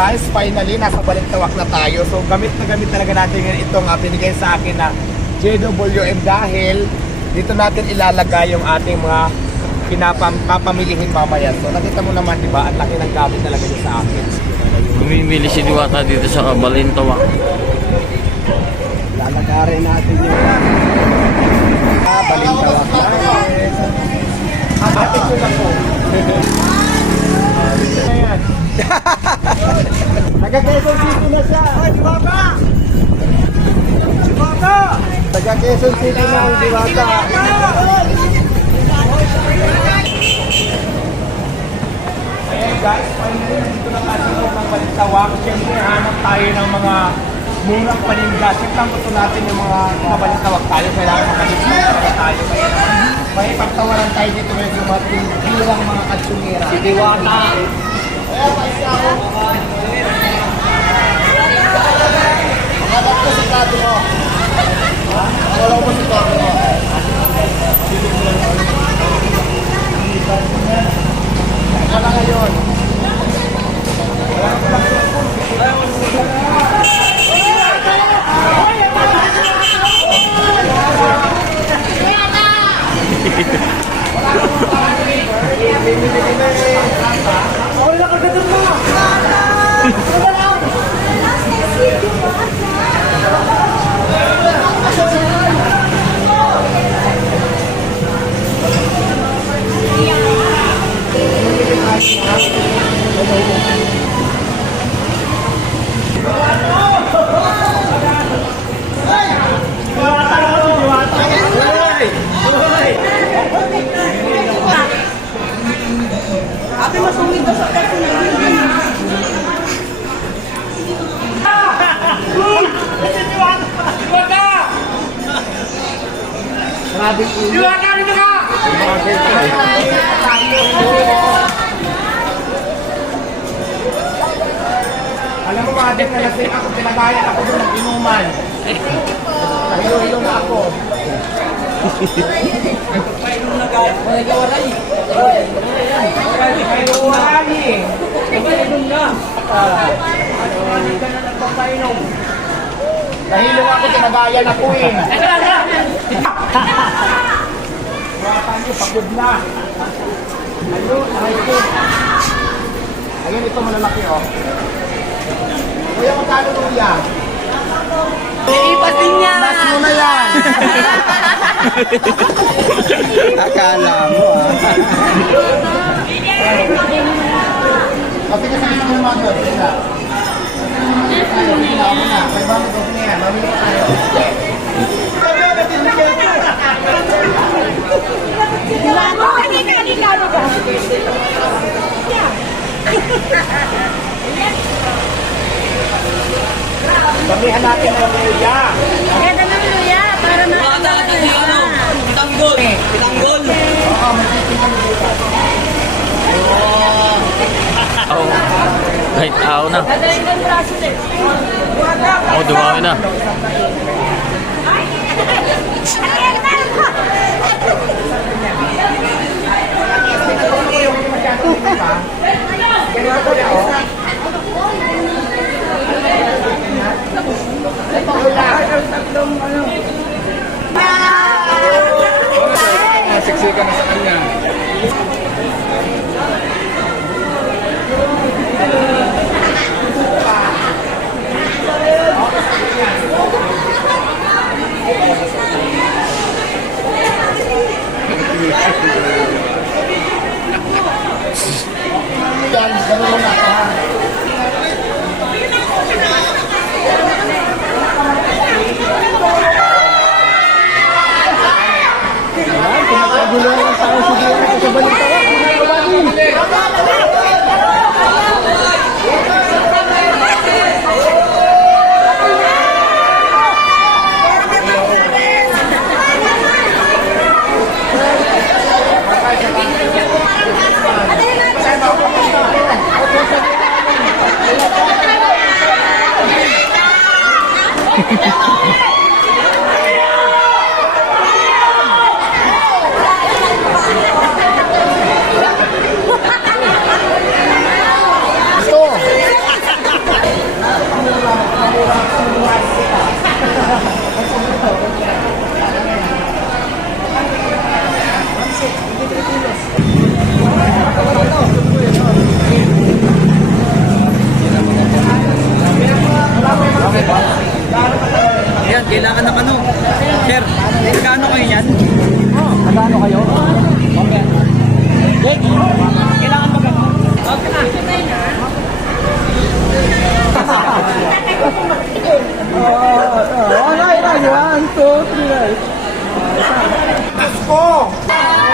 guys, finally, nasa Balintawak na tayo. So, gamit na gamit talaga natin ngayon itong uh, binigay sa akin na JWM dahil dito natin ilalagay yung ating mga pinapamilihin mamaya. So, nakita mo naman, di ba, ang laki ng gamit talaga niya sa akin. Bumibili si Diwata dito sa Balintawak. Lalagarin natin yung ah, Balintawak. guys. Ate ko na po. Ayan. Taga-Quezon City na siya. Ay, Diwata! Diwata! Taga-Quezon City na ang Diwata. Ayan guys, finally nandito na tayo ng Balintawak. Siyempre, hanap tayo ng mga murang paninda. Siyempre, ang gusto natin yung mga mabalintawak tayo. Kailangan makalimit talaga tayo. May pagtawaran tayo dito may dumating bilang mga katsumira. Si Diwata. Hanap ko si Kado mo. Wala ko si Kado mo. Grabe ulo. Alam mo mga dek na lasing ako, pinagayan ako doon ng inuman. Hilo-hilo na ako. Painom na. Painom na. Hindi ka na nagpapainom. Nahilo ako, tinagayan ako eh. Wata niyo, pagod na. Ayun, ayun. Ayun, ito malalaki oh. Kuya, magkano luya? Ipas din niya. Mas mo na yan. Akala mo ah. O, sige sa isang mga doon. Sige na. Ayaw, sige na, na. Ano? Sabihan natin ang luya. Kaya ka ng luya para makakita ka luya. Pitanggol! Pitanggol! Oo, magtitingnan luya. Oh. Kahit tao na. Eh. Oh, dumami na. Siksikan na sa kanya. Sir, magkano kayo yan? Magkano kayo? Okay. Jake, kailangan mo ka. Okay na. Oh, na, na, one, two, three. Pasko! Hindi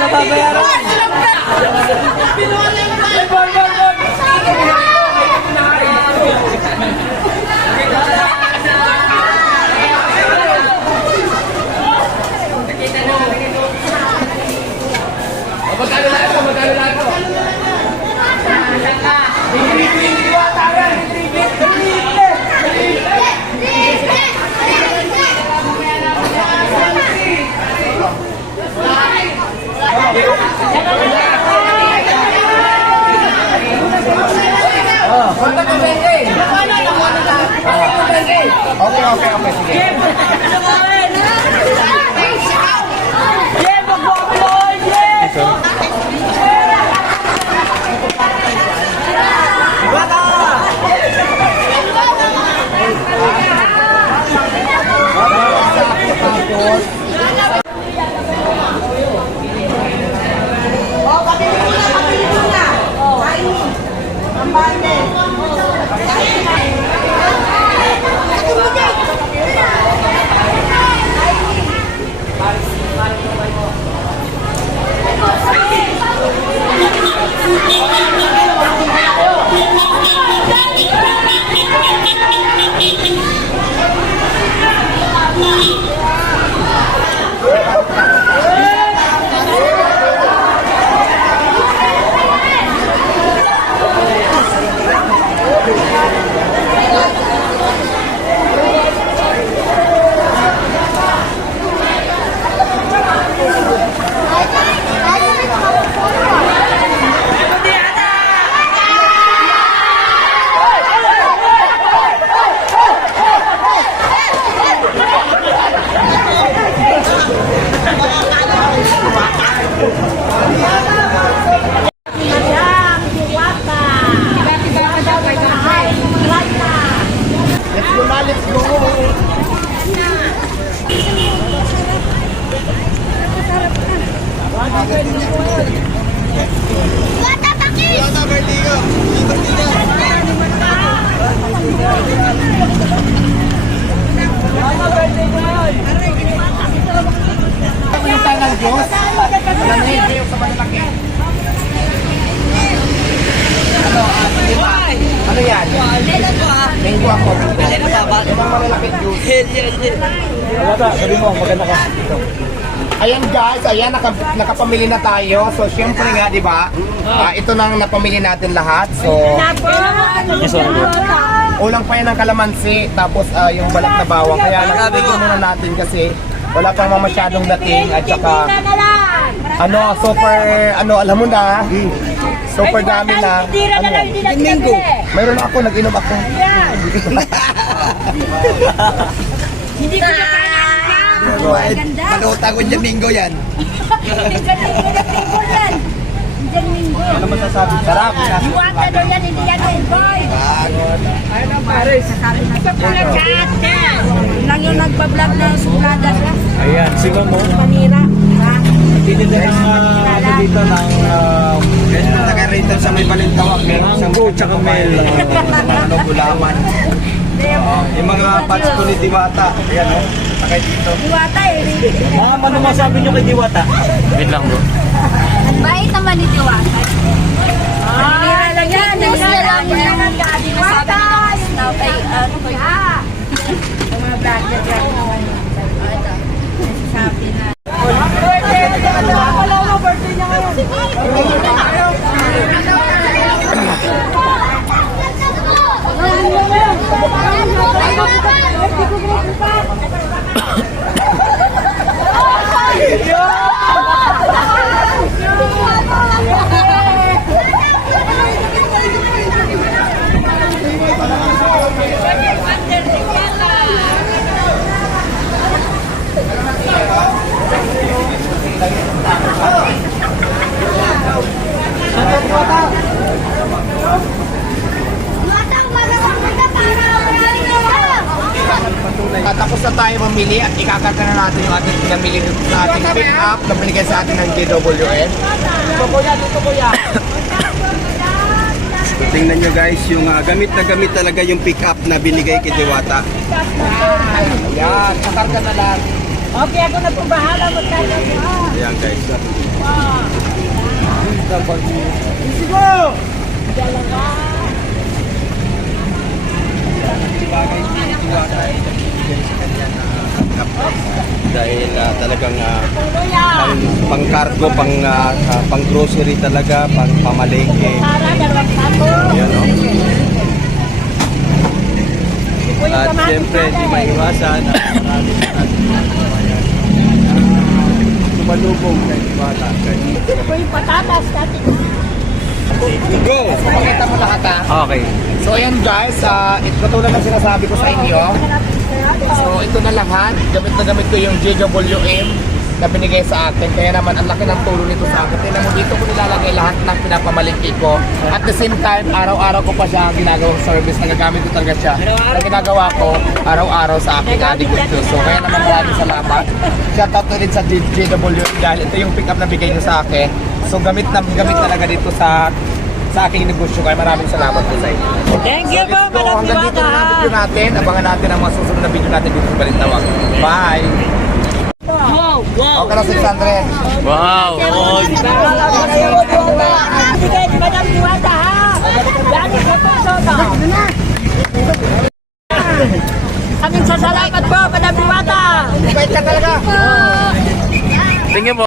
Di pa nababayaran. Okay, juice. Wata, sabi mo, maganda ka. Ayan guys, ayan, naka, nakapamili na tayo. So, syempre nga, di ba? Ah, ito nang napamili natin lahat. So, ulang pa yan ng kalamansi, tapos ah, yung balat na bawang. Kaya nakabigyan muna natin kasi wala pang masyadong dating at saka ano, super, ano, alam mo na, super dami na. Ano, Domingo. mayroon ako, nag-inom ako. Hindi ko na Maganda. Maluta ko Domingo yan. Domingo yan. Domingo. Ano masasabi? Sarap. Iwata daw yan, hindi yan boy. Ayun ang pares. Sa pula chat. Yun lang yung nagpa-vlog na suplada siya. Ayan, sigaw mo. Panira. Ha? Ng uh, ano dito ng uh, Kaya na naka-rate sa may balintawak eh. Ng go tsaka mel. Ano, gulaman. Yung mga patch ko ni Diwata. Ayan o. Sakay dito. Iwata eh. Mga ano masabi nyo kay Diwata? Wait lang bro. Ang bait naman ni Diwata. Panira lang yan. News na lang yan. Diwata. Ay, ano ba yan? Ang mga vlogger yan. Ito. Sabi na. Wala mo birthday niya ngayon. At tapos na tayo mamili at ikakanta na natin yung ating pinamili sa ating pick up na binigay sa atin ng JWN. Dito kuya, dito kuya. So, tingnan nyo guys, yung ah, gamit na gamit talaga yung pick up na binigay kay Diwata. Ayan, kakarga na lang. Okay, ako na po bahala. Mo? Ayan guys. Dahil ah, talagang ah, pang, pang cargo, pang, ah, ah, pang grocery talaga, pang pamalengke. Ayan o. At siyempre, hindi maiwasan ang marami na natin kababayan. Sumalubong kay Diwata. Uy, patatas dati. Go! Pakita mo lahat ha. Okay. So ayan guys, uh, ito katulad ng sinasabi ko sa inyo. So ito na lahat. Gamit na gamit ko yung JWM na binigay sa akin. Kaya naman ang laki ng tulong nito sa akin. Tingnan mo dito ko nilalagay lahat ng pinapamalingki ko. At the same time, araw-araw ko pa siya ang ginagawang service. Nagagamit ko talaga siya. Ang ginagawa ko araw-araw sa aking adik ko. So kaya naman maraming salamat. Shout out ulit sa JWM dahil ito yung pick up na bigay niyo sa akin. So gamit na gamit talaga dito sa sa aking negosyo. Kaya maraming salamat po sa inyo. Thank you po, So, hanggang dito na video natin. Abangan natin ang mga susunod na video natin dito sa Balintawak. Bye! Wow! Wow! Okay na 600. Wow! Oh, Bigay po soto! Kaming sasalamat po, Madam Diwata! Bait talaga! Tingin mo.